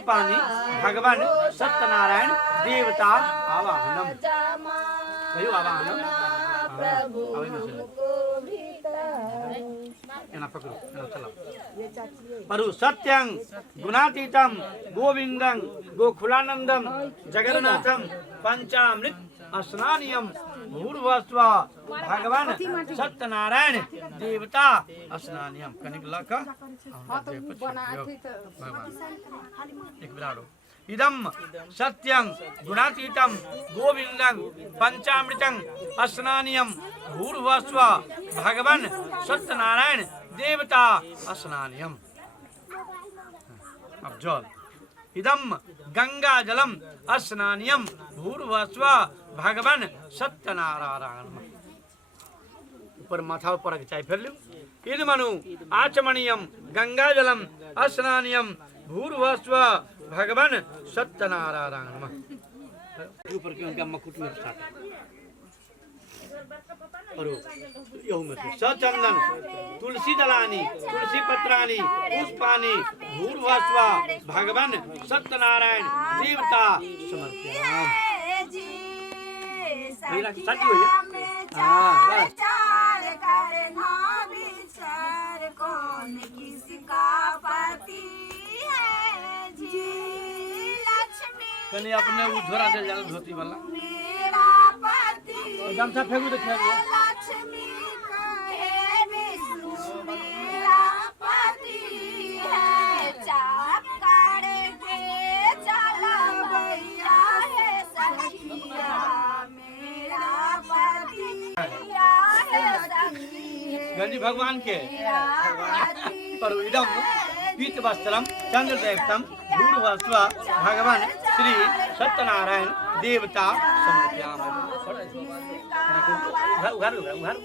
पुष्पाणि भगवान सत्यनारायण देवता आवाहनम कहियो आवाहनम परु सत्यं गुणातीतं गोविंदं गोकुलानंदम जगन्नाथम पंचामृत स्नानियम भूर्भुवस्व भगवान सत्यनारायण देवता स्नानियम कनिक लक एक बिराड़ो इदम सत्यं गुणातीतं गोविंदं पंचामृतं स्नानियम भूर्भुवस्व भगवान सत्यनारायण देवता स्नानियम। अब जल इदम गंगा जलम स्नानियम भूर्भुवस्व भगवान सत्यनारायण। ऊपर माथा पर चाय फेर लो इन मनु आचमणीयम गंगा जलम स्नानियम भूर्भुवस्व भगवान सत्यनारायण। ऊपर की उनका मकुट में और सचंदन तुलसी दलानी तुलसी पत्रानी पुष्पानी भूर्भुवस्व भगवान सत्यनारायण देवता कनी अपने उधरा से जाना धोती वाला गमछा फेंकू तो खेल गंजी भगवान के पर इदम पीत वस्त्रम चंद्रदेवतम भूर्भुवस्व भगवान श्री सत्यनारायण देवता समर्पयामि। उघार उघार उघार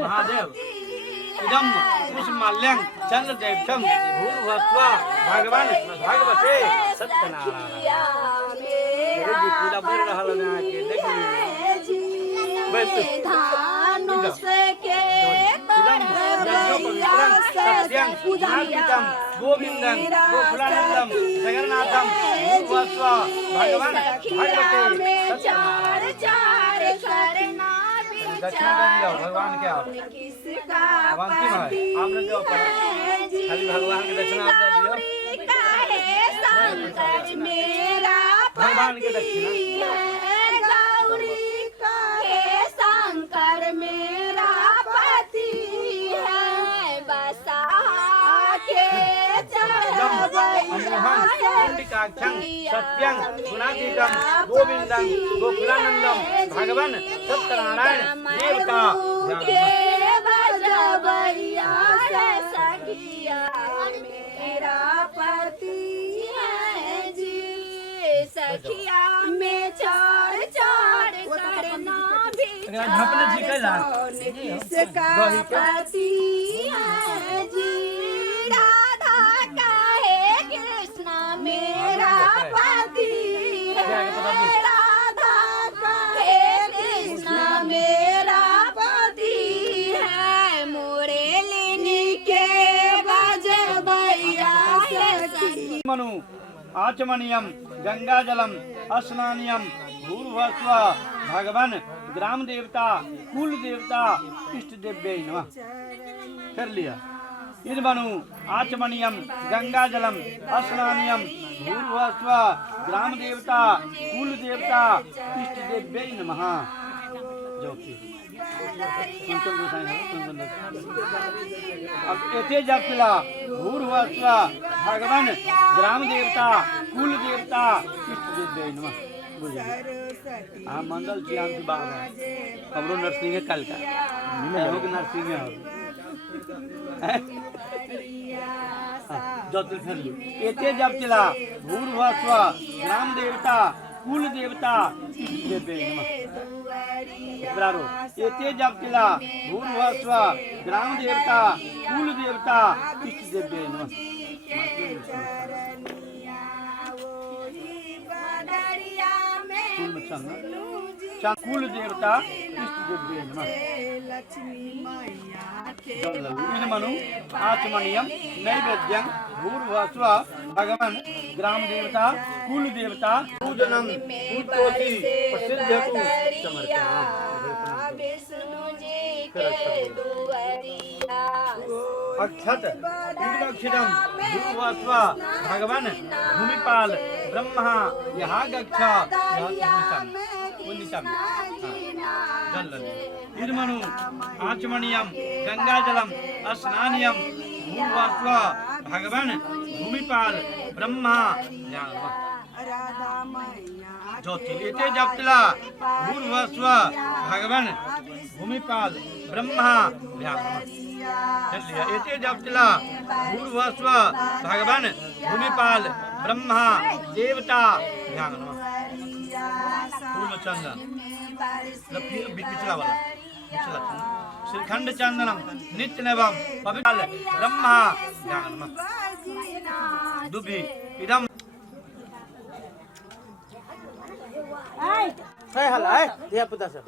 महादेव इदम पुष्पमाल्यं चंद्रदेवतम भूर्भुवस्व भगवान भागवते सत्यनारायण। पूजा बढ़ रहा है के गोविंदं गोकुलानंदम जगन्नाथम भूर्भुवस्व भगवान भागवते सत्यनारायण। दक्षिणा दिया भगवान के आप भगवान की माँ आपने जो खाली भगवान की दक्षिणा आप दिया भगवान की दक्षिणा शंकर मेरा पति है बसा के सत्यं गुणातीतं गोविंदं गोकुलानंदम भगवान सत्यनारायण देवता मेरा पति है जी सखिया में चढ़ चढ़ करना भी किसका पति है जी राधा काहे कृष्ण मेरा पति है राधा काहे कृष्ण मेरा पति है मोरे लेने के बजबैया मनु आचमणीयम गंगा जलम स्नानियम भूर्भुवस्व भगवान ग्राम देवता कुल देवता इष्ट देव्यै नमः। कर लिया इन मनु आचमणीयम गंगा जलम स्नानियम भूर्भुवस्व ग्राम देवता कुल देवता इष्ट देव्यै नमः। ज्योति अब एते जपला भूर्भुवस्व भगवान ग्राम देवता कुल देवता इष्ट देव्यै नमः। हाँ मंगल चिराम की बाबा हमरो नरसिंह कल का नरसिंह जो एते जब चला भूर्भुवस्व ग्राम देवता कुल देवता इष्ट देव्यै नमः। ब्रारो एते जपतिला भूर्भुवस्व ग्राम देवता कुल देवता इष्ट देव्यै नमः कुल देवता इष्ट देव्यै नमः मनु आचमनीयम नैवेद्यं भूर्भुवस्व भगवान ग्राम देवता कुल देवता पूजनम पूजोति प्रसिद्धतु समर्पयामि अक्षत इंद्रक्षितम भूर्भुवस्व भगवान भूमिपाल ब्रह्मा यहा गच्छ इदमनु आचमनीयम गंगाजलम स्नानियम भूर्भुवस्व भगवान भूमिपाल ब्रह्मा ज्योतिर्लिते जपतिला भूर्भुवस्व भगवान भूमिपाल ब्रह्मा एते जपतिला भूर्भुवस्व भगवान भूमिपाल ब्रह्मा देवता चंदन पिछला वाला श्रीखंड चंदनम नित्य नवम पवित्र ब्रह्मा दुभि इदम है हल है दिया पुता सब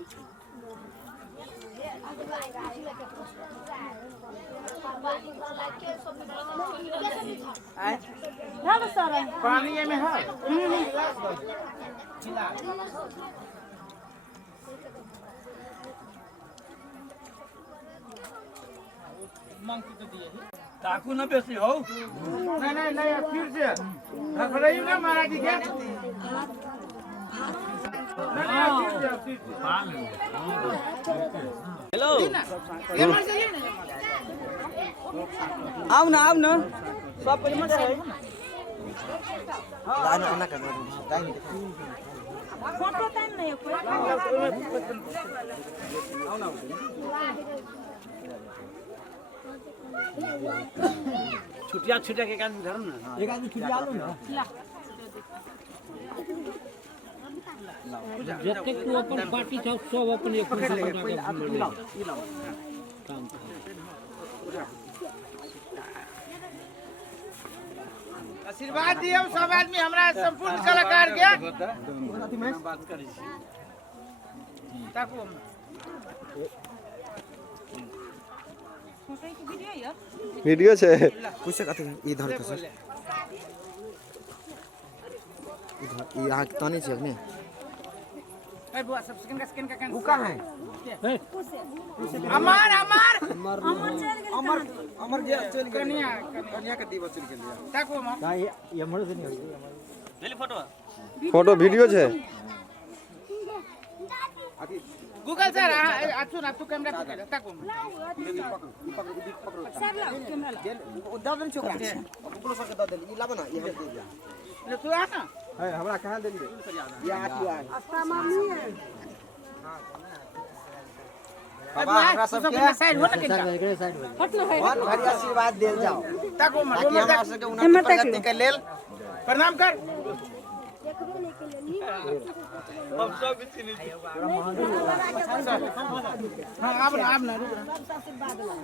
पानी में है ताकू न बेसी हो नहीं फिर से रख रही ना महाराज के हेलो आओ ना सब पेमेंट है हां ना कर टाइम फोटो टाइम नहीं है कोई आओ ना छुटिया के कारण धर्म ना एक आदमी छुटिया लो ना जब तक वो अपन पार्टी सब सब अपन एक आशीर्वाद दियो सब आदमी हमरा संपूर्ण कलाकार के बात करै छी ताकू वीडियो छे कुछ कथि इधर के सर इधर यहाँ ताने छे ने ए बुआ सब सेकंड का वो कहां है अमर चल कन्या के दीवा चल के लिया ताको अमर का ये मर से नहीं होई जल्दी फोटो वीडियो छे गूगल सर आतु कैमरा पकड़ ताको सर ला कैमरा ला दादन छोकरा ऊपर सर के दादन ई लाबना ये दे दिया ले तू आ ना है हमरा कहां दे दे ये आतु आ अस्ता मामी है बाबा हमरा सब के साइड हो ना के साइड हटलो है वन भरी आशीर्वाद देल जाओ ताको ताकि हमरा सब के उन्नति प्रगति के लेल प्रणाम कर हम सब बिछनी हां आप ना आशीर्वाद ला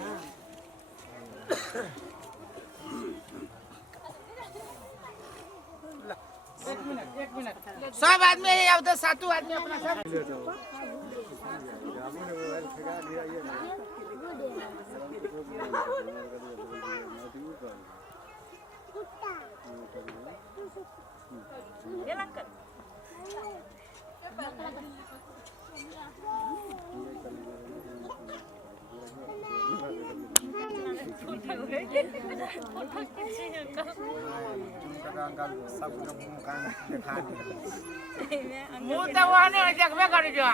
एक मिनट सब आदमी अब तो सातु आदमी अपना सब मुंह तो वहां देखबे करी जो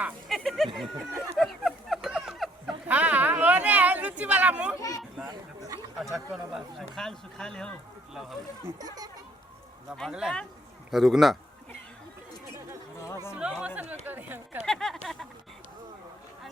हां ओने रुचि वाला मुंह अच्छा कोनो बात सुखा ले हो ला भागले रुकना स्लो मोशन में करे अंकल